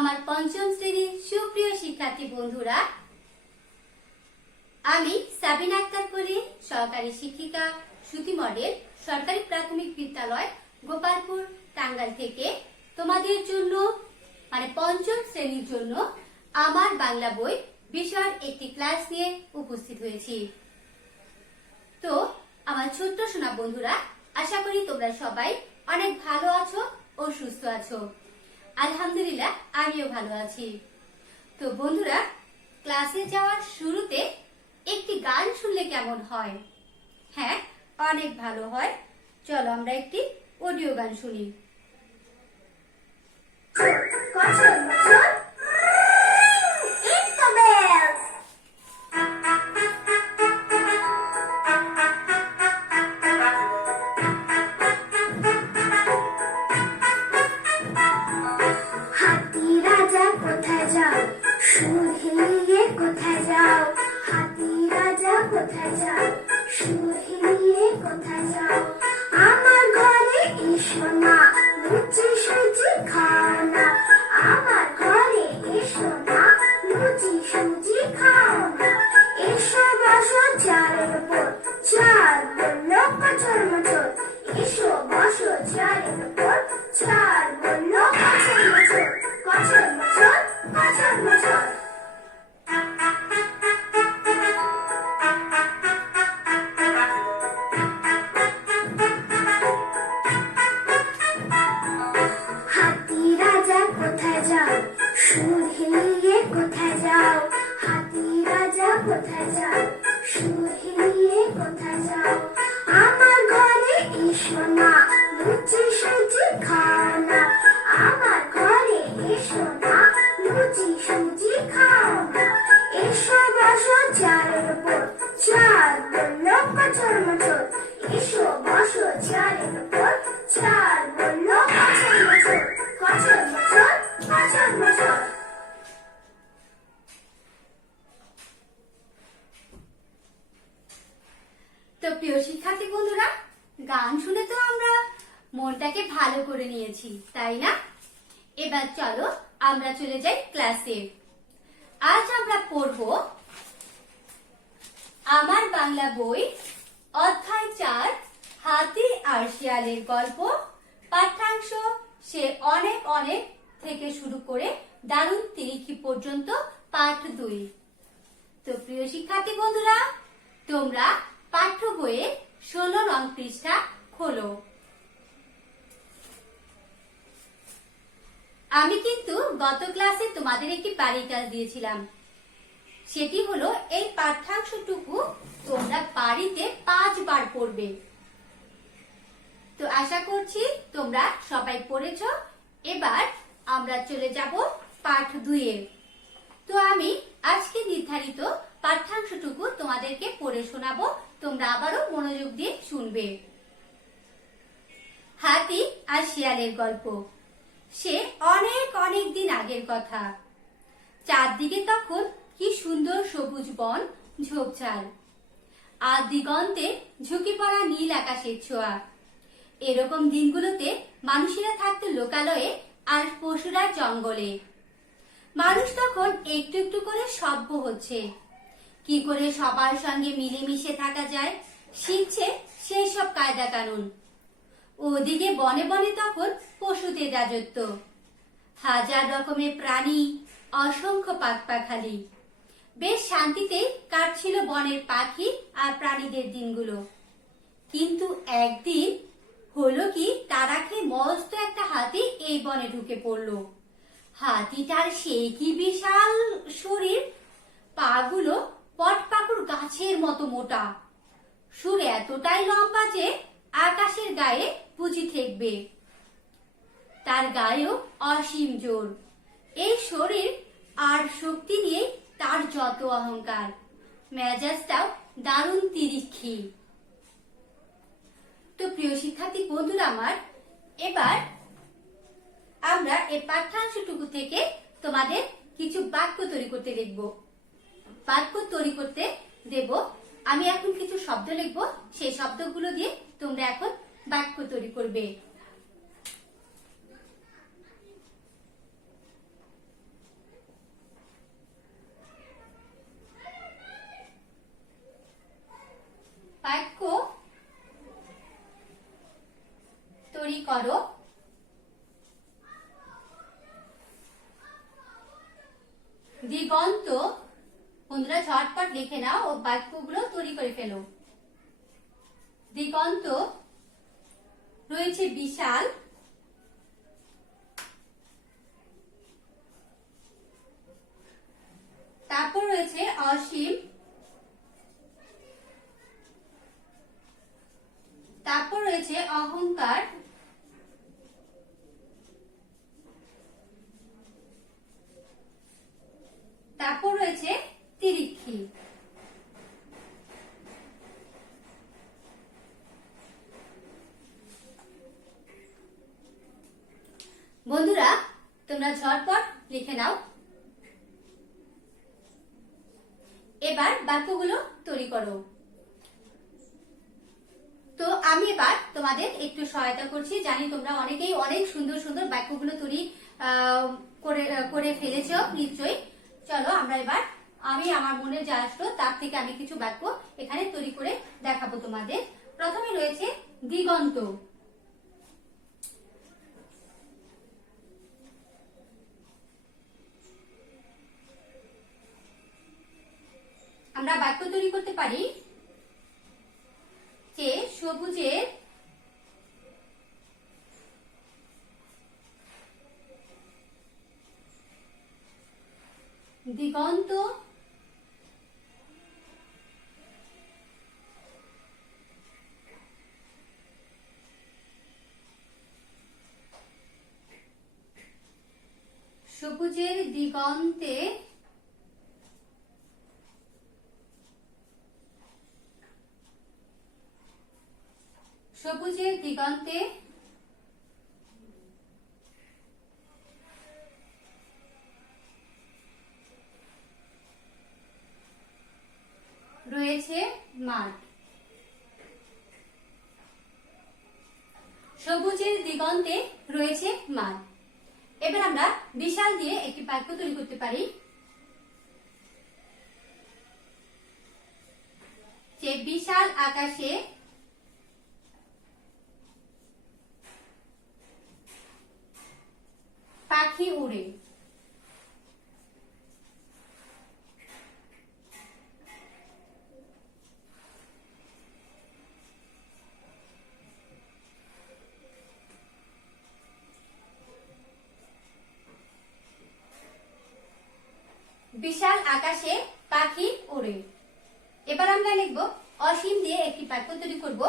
আমার পঞ্চম শ্রেণীর সুপ্রিয় শিক্ষার্থী বন্ধুরা, আমি সাবিনা আক্তার পরি, সহকারী শিক্ষিকা, সুতি মডেল সরকারি প্রাথমিক বিদ্যালয় গোপালপুর, টাঙ্গাইল থেকে তোমাদের জন্য পঞ্চম শ্রেণীর জন্য আমার বাংলা বই বিষয়ের একটি ক্লাস নিয়ে উপস্থিত হয়েছি। তো আমার ছোট্ট সোনা বন্ধুরা, আশা করি তোমরা সবাই অনেক ভালো আছো ও সুস্থ আছো। আলহামদুলিল্লাহ, আমিও ভালো আছি। তো বন্ধুরা, ক্লাসে যাওয়ার শুরুতে একটি গান শুনলে কেমন হয়? হ্যাঁ, অনেক ভালো হয়। চলো আমরা একটি অডিও গান শুনি। তো প্রিয় শিক্ষার্থী বন্ধুরা, গান শুনে তো আমরা মনটাকে ভালো করে নিয়েছি, তাই না? এবার চলো আমরা চলে যাই ক্লাসে। আজ আমরা পড়ব আমার বাংলা বই অধ্যায় 4 হাতি আর শিয়ালের গল্প, পাঠ্যাংশ সে অনেক অনেক থেকে শুরু করে দারুণ তিরিক্ষি পর্যন্ত পাঠ 2। তো প্রিয় শিক্ষার্থী বন্ধুরা, তোমরা পাঠ্য বইয়ে 16 নং পৃষ্ঠা খোলো। আমি কিন্তু গত ক্লাসে তোমাদের একটি বাড়ির কাজ দিয়েছিলাম, সেটি হলো এই পাঠ্যাংশটুকু তোমরা বাড়িতে 5 বার পড়বে। তো আশা করছি তোমরা সবাই পড়েছো। এবার আমরা চলে যাব পাঠ 2-এ। তো আমি আজকে নির্ধারিত পাঠ্যাংশটুকু তোমাদেরকে পড়ে শোনাবো, তোমরা আবারও মনোযোগ দিয়ে শুনবে। হাতি আর শিয়ালের গল্প। সে অনেক অনেক দিন আগের কথা। চারদিকে তখন কি সুন্দর সবুজ বন ঝোপঝাড়, আর দিগন্তে ঝুঁকি পড়া নীল আকাশের ছোঁয়া। এরকম দিনগুলোতে মানুষেরা থাকতো লোকালয়ে আর পশুরা জঙ্গলে। মানুষ তখন একটু একটু করে সভ্য হচ্ছে, কি করে সবার সঙ্গে মিলেমিশে থাকা যায় শিখছে সেই সব কায়দা কানুন। ওদিকে বনে বনে তখন পশুদের রাজত্ব, হাজার রকমের প্রাণী, অসংখ্য পাখপাখালি। বেশ শান্তিতে কাটছিল বনের পাখি আর প্রাণীদের দিনগুলো। কিন্তু একদিন হলো কি, তারা খেয়ে মস্ত একটা হাতি এই বনে ঢুকে পড়লো। হাতিটার সে কি বিশাল শরীর, পাগুলো পটপাকুর গাছের মতো মোটা, সুর এতটাই লম্বা যে আকাশের গায়ে বুঝি ঠেকবে। তার গায়েও অসীম জোর। এই শরীর আর শক্তি নিয়ে তার যত অহংকার, মেজাজটাও দারুণ তিরিক্ষি। তো প্রিয় শিক্ষার্থী বন্ধুরা আমার, এবার আমরা এই পাঠ্যাংশটুকু থেকে তোমাদের কিছু বাক্য তৈরি করতে দেখব। বাক্য তৈরি করতে দেব। আমি এখন কিছু শব্দ লিখব, সেই শব্দগুলো দিয়ে তোমরা এখন বাক্য তৈরি করবে। করো। দিগন্ত, বন্ধুরা ঝটপট লিখে নাও ও বাক্যগুলো তৈরি করে ফেলো। দিগন্ত, রয়েছে বিশাল, তারপর রয়েছে অসীম, তারপর রয়েছে অহংকার, তারপর রয়েছে তিরিক্ষি। বন্ধুরা তোমরা ঝটপট লিখে নাও। এবার বাক্যগুলো তৈরি করো। তো আমি এবার তোমাদের একটু সহায়তা করছি। জানি তোমরা অনেকেই অনেক সুন্দর সুন্দর বাক্যগুলো তৈরি করে ফেলেছো নিশ্চয়ই। চলো আমরা এবার আমি আমার মনে যা আসলো তার থেকে আমি কিছু বাক্য এখানে তৈরি করে দেখাবো তোমাদের। প্রথমে রয়েছে দিগন্ত। আমরা বাক্য তৈরি করতে পারি যে সবুজের দিগন্ত সবুজের দিগন্তে সবুজের দিগন্তে রয়েছে মাঠ। সবুজের দিগন্তে রয়েছে মাঠ। এবার আমরা বিশাল দিয়ে একটি বাক্য তৈরি করতে পারি যে বিশাল আকাশে পাখি উড়ে। বিশাল আকাশে পাখি ওড়ে। এবার আমরা লিখব অসীম দিয়ে একটি বাক্য তৈরি করব।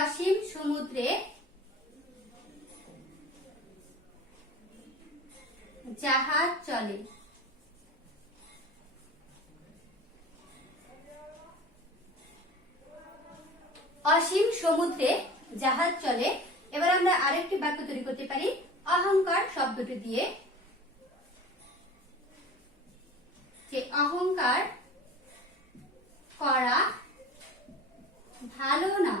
অসীম সমুদ্রে জাহাজ চলে। অসীম সমুদ্রে জাহাজ চলে। এবার আমরা আরেকটি বাক্য তৈরি করতে পারি অহংকার শব্দটি দিয়ে যে অহংকার করা ভালো না।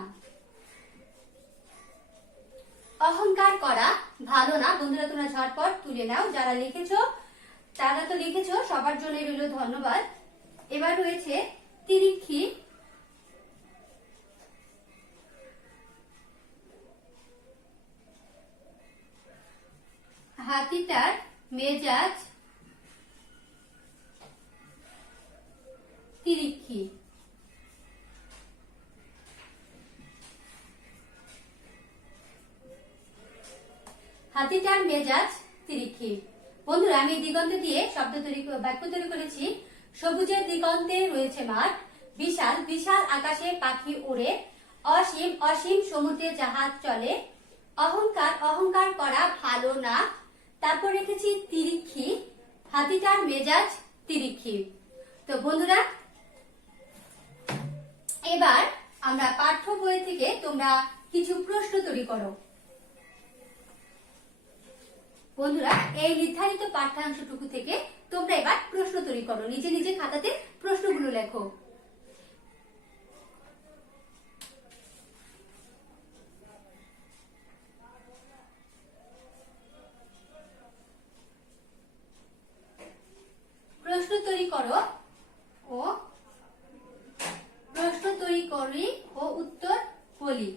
অহংকার করা ভালো না। বন্ধুরা তোমরা ঝটপট তুলে নাও। যারা লিখেছো তারা তো লিখেছো, সবার জন্য রইল ধন্যবাদ। এবার রয়েছে তিরিক্ষি। হাতিটার মেজাজ তিরিক্ষি। হাতিটার মেজাজ তিরিক্ষি। বন্ধুরা আমি দিগন্ত দিয়ে বাক্য তৈরি করেছি। সবুজের দিগন্তে রয়েছে মাঠ। বিশাল, বিশাল আকাশে পাখি ওড়ে। অসীম, অসীম সমুদ্রে জাহাজ চলে। অহংকার, অহংকার করা ভালো না। তারপর রেখেছি তিরিক্ষি। হাতিটার মেজাজ তিরিক্ষি। তো বন্ধুরা এবার আমরা পাঠ্য বই থেকে তোমরা কিছু প্রশ্ন তৈরি করো। বন্ধুরা এই নির্ধারিত পাঠ্যাংশটুকু থেকে তোমরা এবার প্রশ্ন তৈরি করো। নিজে নিজে খাতাতে প্রশ্নগুলো লেখো। করো ও প্রশ্ন তৈরি করি ও উত্তর বলি।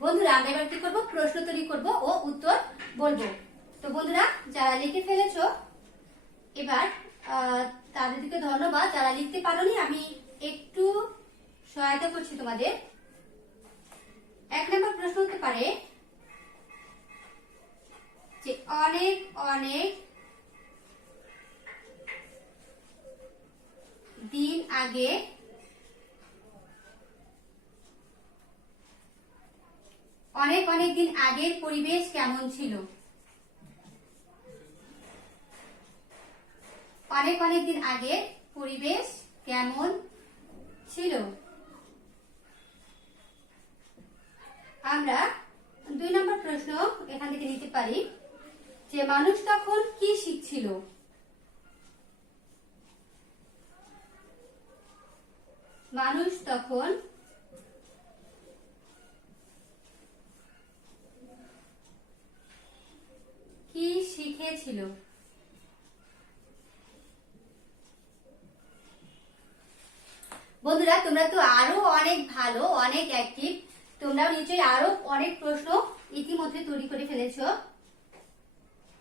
বন্ধুরা আমরা এবার কি করবো, প্রশ্ন তৈরি করবো ও উত্তর বলবো। তো বন্ধুরা যারা লিখে ফেলেছো এবার তাদেরকে ধন্যবাদ। যারা লিখতে পারোনি আমি একটু সহায়তা করছি তোমাদের। 1 নম্বর প্রশ্ন হতে পারে যে অনেক অনেক দিন আগে অনেক অনেক দিন আগের পরিবেশ কেমন ছিল। অনেক অনেক দিন আগের পরিবেশ কেমন ছিল। আমরা 2 নম্বর প্রশ্ন এখান থেকে নিতে পারি যে মানুষ তখন কি শিখছিল। মানুষ তখন কি শিখেছিল। বন্ধুরা তোমরা তো আরো অনেক ভালো, অনেক অ্যাক্টিভ, তোমরাও নিশ্চয়ই আরো অনেক প্রশ্ন ইতিমধ্যে তৈরি করে ফেলেছো।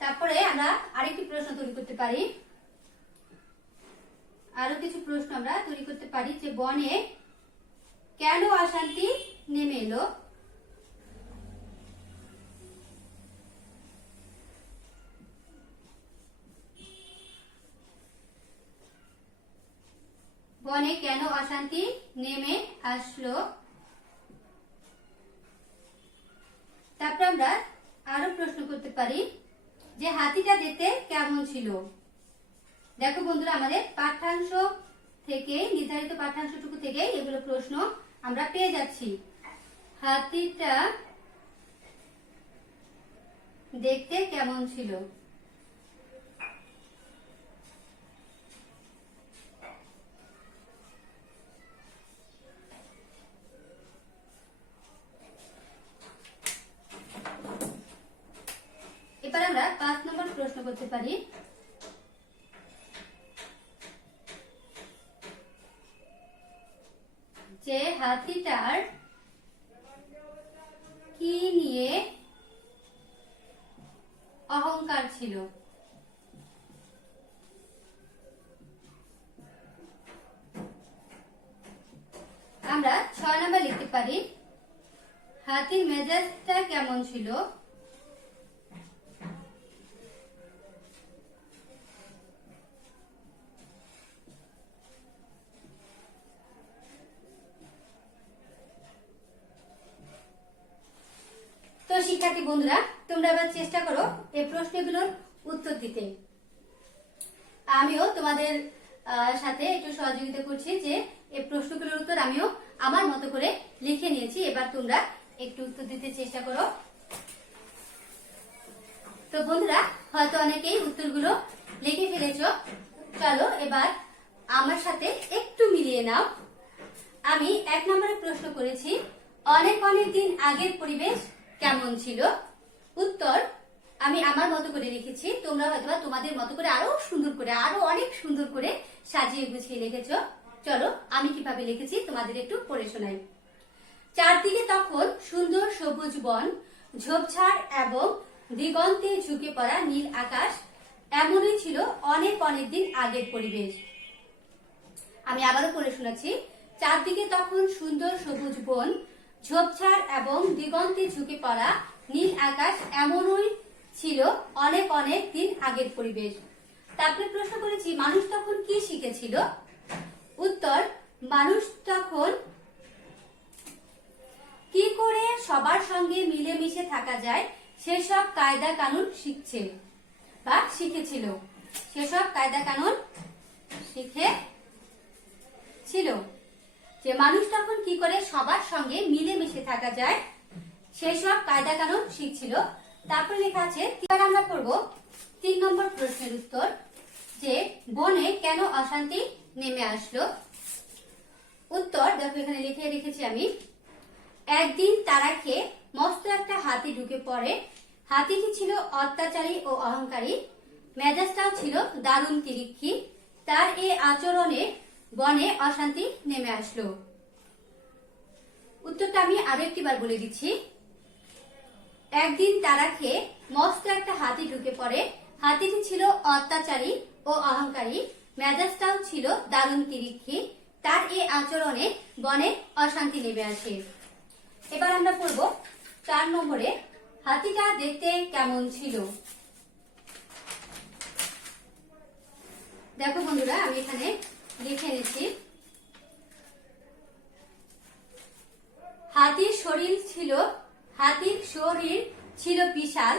তারপরে আমরা আরেকটি প্রশ্ন তৈরি করতে পারি, আরো কিছু প্রশ্ন আমরা তৈরি করতে পারি যে বনে কেন অশান্তি নেমে এলো। বনে কেন অশান্তি নেমে আসলো। তারপর আমরা আরো প্রশ্ন করতে পারি যে হাতিটা দেখতে কেমন ছিল। দেখো বন্ধুরা আমাদের পাঠ্যাংশ থেকে, নির্ধারিত পাঠ্যাংশটুকু থেকে এগুলো প্রশ্ন আমরা পেয়ে যাচ্ছি। হাতিটা দেখতে কেমন ছিল। এবার আমরা 5 নম্বর প্রশ্ন করতে পারি যে হাতিটার কি নিয়ে অহংকার ছিল। আমরা 6 নম্বর লিখতে পারি হাতির মেজাজটা কেমন ছিল। তো শিক্ষার্থী বন্ধুরা তোমরা এবার চেষ্টা করো এই প্রশ্নগুলোর উত্তর দিতে। আমিও তোমাদের সাথে একটু সহযোগিতা করছি যে এই প্রশ্নগুলোর উত্তর আমিও আমার মতো করে লিখে নিয়েছি। এবার তোমরা একটু উত্তর দিতে চেষ্টা করো। তো বন্ধুরা হয়তো অনেকেই উত্তরগুলো লিখে ফেলেছো। চলো এবার আমার সাথে একটু মিলিয়ে নাও। আমি 1 নম্বরে প্রশ্ন করেছি অনেক অনেক দিন আগের পরিবেশ কেমন ছিল। উত্তর আমি আমার মতো করে লিখেছি, তোমরা হয়তো তোমাদের মতো করে আরো সুন্দর করে, আরো অনেক সুন্দর করে সাজিয়ে গুছিয়ে লিখেছো। চলো আমি কিভাবে লিখেছি তোমাদের একটু পড়ে শোনাই। চারদিকে তখন সুন্দর সবুজ বন, ঝোপঝাড় এবং দিগন্তে ঝুঁকে পড়া নীল আকাশ, এমনই ছিল অনেক অনেক দিন আগের পরিবেশ। আমি আবারও পড়ে শোনাচ্ছি। চারদিকে তখন সুন্দর সবুজ বন, ঝোপঝাড় এবং দিগন্তে ঝুঁকে পড়া নীল আকাশ, এমনই ছিল অনেক অনেক দিন আগের পরিবেশ। তারপরে প্রশ্ন করেছি মানুষ তখন কি শিখেছিল। উত্তর মানুষ তখন কি করে সবার সঙ্গে মিলেমিশে থাকা যায় সেসব কায়দা কানুন শিখছে বা শিখেছিল। সেসব কায়দা কানুন শিখেছিল। যে মানুষ তখন কি করে সবার সঙ্গে মিলেমিশে থাকা যায় সেসব কায়দা কানুন শিখছিল। তারপর লেখা আছে, এবার আমরা পড়বো 3 নম্বর প্রশ্নের উত্তর যে বনে কেন অশান্তি নেমে আসলো। উত্তর দেখো এখানে লিখে রেখেছি আমি। একদিন তারা খেয়ে মস্ত একটা হাতি ঢুকে পড়ে। হাতিটি ছিল অত্যাচারী ও অহংকারী, মেজাজটাও ছিল দারুণ তিরিক্ষি। তার এই আচরণে বনে অশান্তি নেমে আসলো। উত্তরটা আমি আরো একটিবার বলে দিচ্ছি। একদিন তারা খেয়ে মস্ত একটা হাতি ঢুকে পড়ে। হাতিটি ছিল অত্যাচারী ও অহংকারী, মেজাজটাও ছিল দারুণ তিরিক্ষি। তার এই আচরণে বনে অশান্তি নেমে আসে। এবার আমরা পড়ব 4 নম্বরে, হাতিটা দেখতে কেমন ছিল। দেখো বন্ধুরা, আমি এখানে লিখে এনেছি। হাতির শরীর ছিল বিশাল,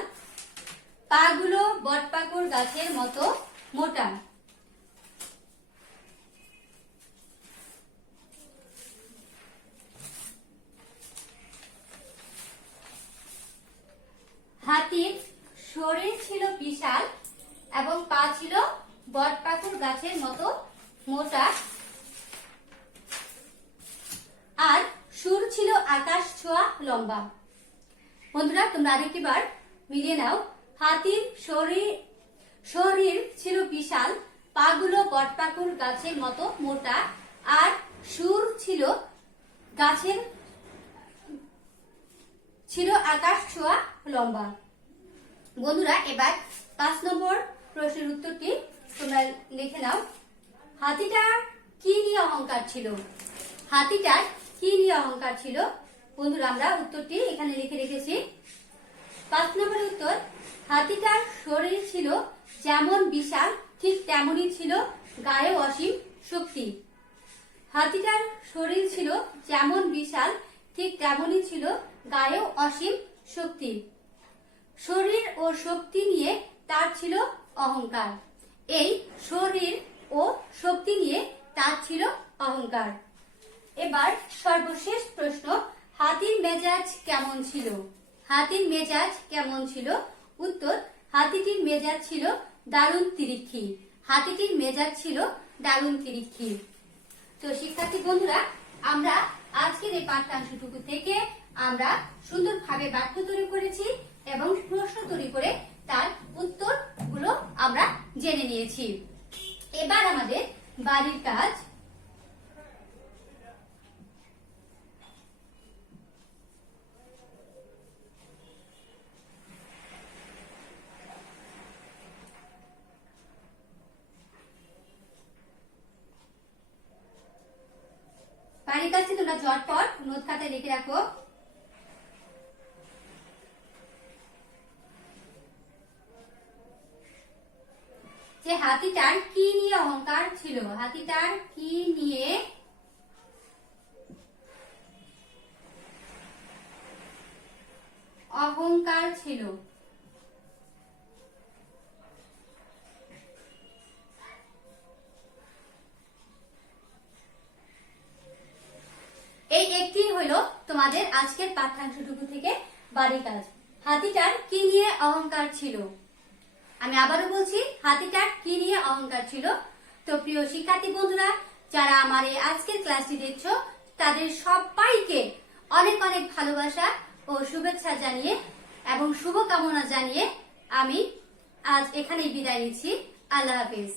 পাগুলো বটপাকুড় গাছের মতো মোটা। হাতির শরীর ছিল বিশাল এবং পা ছিল বটপাকুড় গাছের মতো মোটা, আর সুর ছিল আকাশ ছোঁয়া লম্বা। বন্ধুরা, তোমরা আরেকটি বার মিলিয়ে নাও। হাতির শরীর ছিল বিশাল, পাগুলো বটপাকুড় গাছের মতো মোটা, আর সুর ছিল আকাশ ছোঁয়া লম্বা। বন্ধুরা, এবার 5 নম্বর প্রশ্নের উত্তরটি তোমরা লিখে নাও। হাতিটার কি নিয়ে অহংকার ছিল? হাতিটার কি নিয়ে অহংকার ছিল? বন্ধুরা, আমরা উত্তরটি এখানে লিখে রেখেছি। 5 নম্বরের উত্তর, হাতিটার শরীর ছিল যেমন বিশাল ঠিক তেমনই ছিল গায়ে অসীম শক্তি। হাতিটার শরীর ছিল যেমন বিশাল ঠিক তেমনই ছিল গায়েও অসীম শক্তি। শরীর ও শক্তি নিয়ে তার ছিল অহংকার। এই শরীর ও শক্তি নিয়ে তার ছিল অহংকার। এবার সর্বশেষ প্রশ্ন, হাতির মেজাজ কেমন ছিল? হাতির মেজাজ কেমন ছিল? উত্তর, হাতিটির মেজাজ ছিল দারুণ তিরিক্ষি। হাতিটির মেজাজ ছিল দারুণ তিরিক্ষি। তো শিক্ষার্থী বন্ধুরা, আমরা আজকের এই পাঠ্যাংশটুকু থেকে আমরা সুন্দরভাবে বাক্য তৈরি করেছি এবং প্রশ্ন তৈরি করে তার উত্তরগুলো আমরা জেনে নিয়েছি। এবার আমাদের বাড়ির কাজ। বাড়ির কাজটি তোমরা ঝটপট নোট খাতায় লিখে রাখো। যে হাতিটার কি নিয়ে অহংকার ছিল? হাতিটার কি নিয়ে অহংকার ছিল? এই একটি হলো তোমাদের আজকের পাঠ্যাংশটুকু থেকে বাড়ির কাজ। হাতিটার কি নিয়ে অহংকার ছিল? আমি আবারও বলছি, হাতিটার কি নিয়ে অহংকার ছিল। তো প্রিয় শিক্ষার্থী বন্ধুরা, যারা আমার এই আজকের ক্লাসটি দেখছো, তাদের সবাইকে অনেক অনেক ভালোবাসা ও শুভেচ্ছা জানিয়ে এবং শুভকামনা জানিয়ে আমি আজ এখানেই বিদায় নিচ্ছি। আল্লাহ হাফেজ।